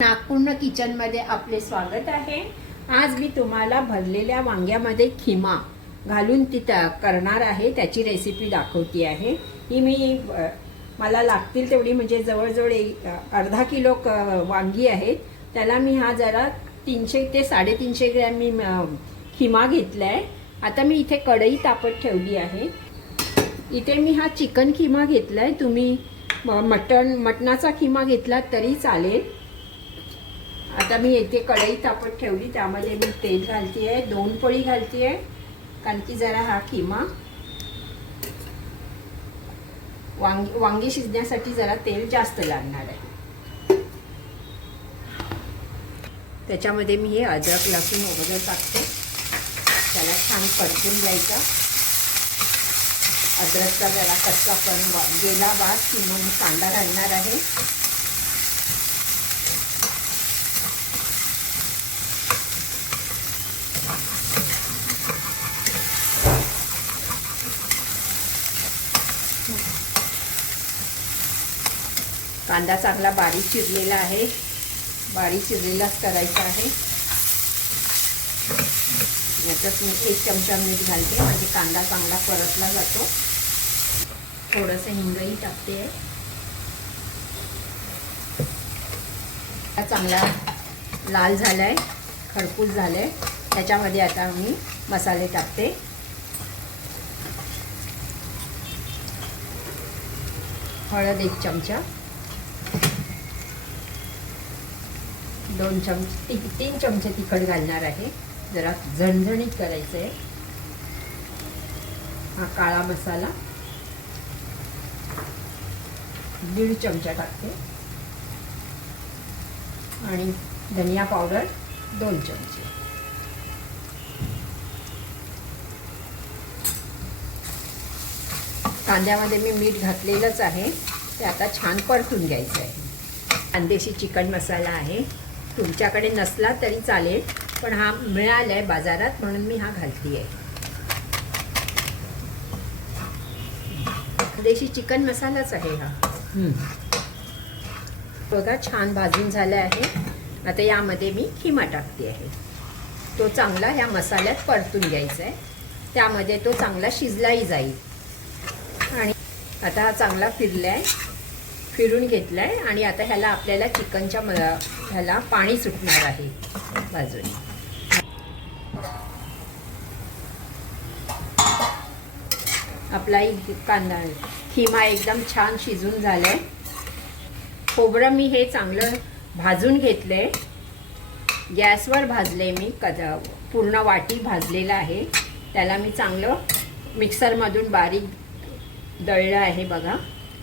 नागपूर्ण किचनमध्ये आपले स्वागत आहे। आज मी तुम्हाला भरलेल्या वांग्यामध्ये खिमा घालून ती करणार आहे, त्याची रेसिपी दाखवते आहे। ही मी मला लागतील तेवढी म्हणजे जवळजवळ अर्धा किलो वांगी आहेत, त्याला मी हा जरा 300 ते 350 ग्रॅम मी खिमा घेतलाय। आता मी इथे कढई तापत ठेवली आहे। इथे मी हा चिकन खिमा घेतलाय, तुम्ही मटणाचा खिमा घेतला तरी चालेल। आता मी इथे कढई तापत ठेवली, त्यामध्ये मी तेल घालते आहे, 2 पळी घालते आहे, कारण की जरा हा खिमा वांगी शिजण्यासाठी जरा तेल जास्त लागणार आहे। त्याच्यामध्ये मी हे अद्रक लसूण वगैरे टाकते, त्याला छान परतून घ्यायचा। अद्रकचा जरा कच्चा पण गेला बाद की मग मी कांदा घालणार आहे। कांदा चांगला बारीक चिरलेला आहे, बारीक चिरलेलाच करायचा आहे। याच्यात मी 1 चमचा मीठ घालते, म्हणजे कांदा चांगला परतला जातो। थोडंसं हिंगही टाकते आहे। चांगला लाल झालाय, खरपूस झालाय, त्याच्यामध्ये आता मी मसाले टाकते। हळद 1 चमचा, 3 चमचे तिखट घालणार आहे, जरा झणझणीत करायचं आहे। हा काळा मसाला 1.5 चमचा टाकते आणि धनिया पावडर 2 चमचे। कांद्यामध्ये मी मीठ घातलेलंच आहे, ते आता छान परतून घ्यायचं आहे। खानदेशी चिकन मसाला आहे, तुमच्याकडे नसला तरी चालेल, पण हा मिळालाय बाजारात म्हणून मी हा घालते आहे। खानदेशी चिकन मसालाच आहे हा। बघा छान भाजून झाला आहे। आता यामध्ये मी खिमा टाकते आहे, तो चांगला ह्या मसाल्यात परतून घ्यायचा आहे, त्यामध्ये तो चांगला शिजलाही जाईल। आणि आता हा चांगला फिरून घेतलाय आणि आता ह्याला आपल्याला चिकनच्या ह्याला पाणी सुटणार आहे बाजूने। आपला कांदा खिमा एकदम छान शिजून झालाय। खोबरं मी हे चांगलं भाजून घेतलंय, गॅसवर भाजले मी, पूर्ण वाटी भाजलेला आहे। त्याला मी चांगलं मिक्सरमधून बारीक दळलं आहे बघा।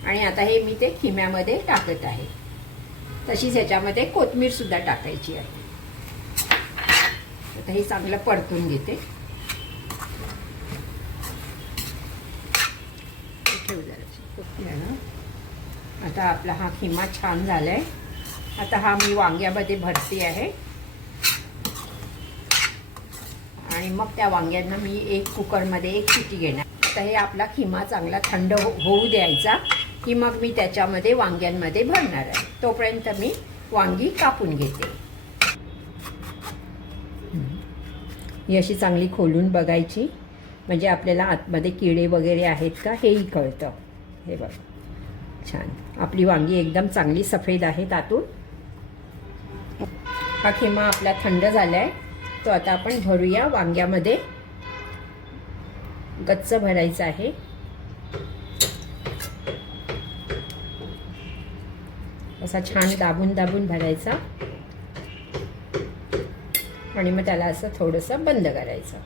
आणि आता हे मी ते खिम्यामध्ये टाकत आहे, तशीच ह्याच्यामध्ये कोथिंबीर सुद्धा टाकायची आहे। आता हे चांगलं परतून घेते। आता आपला हा खिमा छान झालाय। आता हा मी वांग्यामध्ये भरते आहे आणि मग त्या वांग्यांना मी कुकरमध्ये 1 शिटी घेणार। आता हे आपला खिमा चांगला थंड होऊ द्यायचा, की मग मी त्याच्यामध्ये वांग्यांमध्ये भरणार आहे। तोपर्यंत मी वांगी कापून घेते। ही अशी चांगली खोलून बघायची, म्हणजे आपल्याला आतमध्ये किडे वगैरे आहेत का हेही कळतं। हे बघ छान आपली वांगी एकदम चांगली सफेद आहेत आतून। हा खिमा आपला थंड झालाय, तो आता आपण भरूया वांग्यामध्ये। गच्च भरायचा आहे। असा छान दाबून दाबून भरायचा आणि मग त्याला असं थोडंसं बंद करायचं।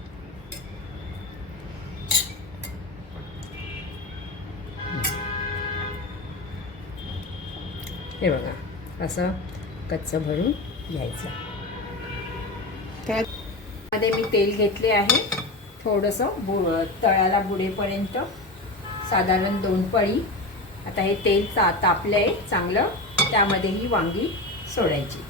हे बघा असं कच्च भरून घ्यायचं। त्यामध्ये मी तेल घेतले आहे, थोडंसं तळाला बुडेपर्यंत, साधारण 2 पळी। आता हे तेल तापलंय चांगलं, त्यामध्ये ही वांगी सोडायची।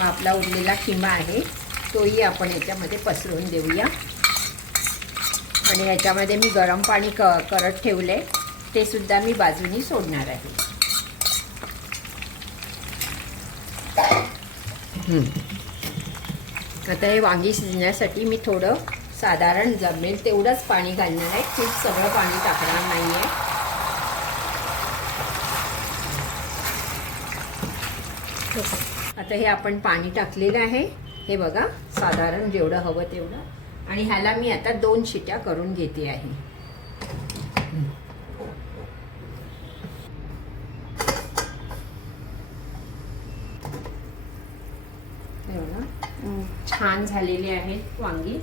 हा आपला उरलेला किमा आहे तोही आपण याच्यामध्ये पसरवून देऊया. आणि याच्यामध्ये मी गरम पाणी करत ठेवले ते सुद्धा मी बाजूनी सोडणार आहे. आता हे वांगी शिजण्यासाठी मी थोडं साधारण जमेल तेवढंच पाणी घालणार आहे. खूप सगळं पाणी टाकणार नाही आहे. आता हे आपण पाणी टाकलेलं आहे. हे बघा साधारण जेवढं हवं तेवढं. आणि ह्याला मी आता 2 शिट्या करून घेते आहे. छान झालेली आहेत वांगी.